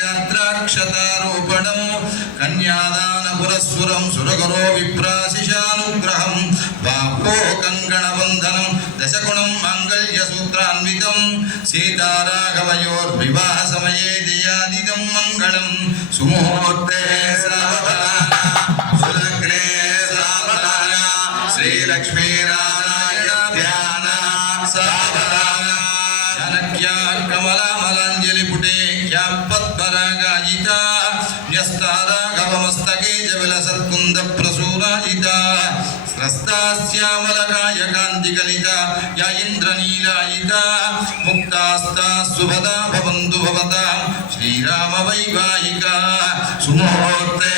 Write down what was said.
రాత్రాక్షతారోపణం కన్యాదాన పురస్సురం సురగరో విప్రాశిషానుగ్రహం బాహో కంకణబంధనం దశగుణం మాంగళ్యసూత్రాన్వితం సీతారాఘవయోర్వివాహ సమయే దియాదిదం మంగళం సుముహూర్తే సావధాన సులగ్నే సావధాన శ్రీలక్ష్మీనారాయణ ధ్యాన సావధాన జనక్యా కమలామలాంజలి పుటే పద్మరాగాయిత న్యస్తారాఘవమస్తకే జవిలసత్కుంద ప్రసూరాయిత స్రస్తాశ్యామలకాయ కాంతికలిత యా ఇంద్రనీలాయిత ముక్తాస్తా శుభదా భవంతు భవతాం శ్రీరామ వైవాహిక సుముహూర్తే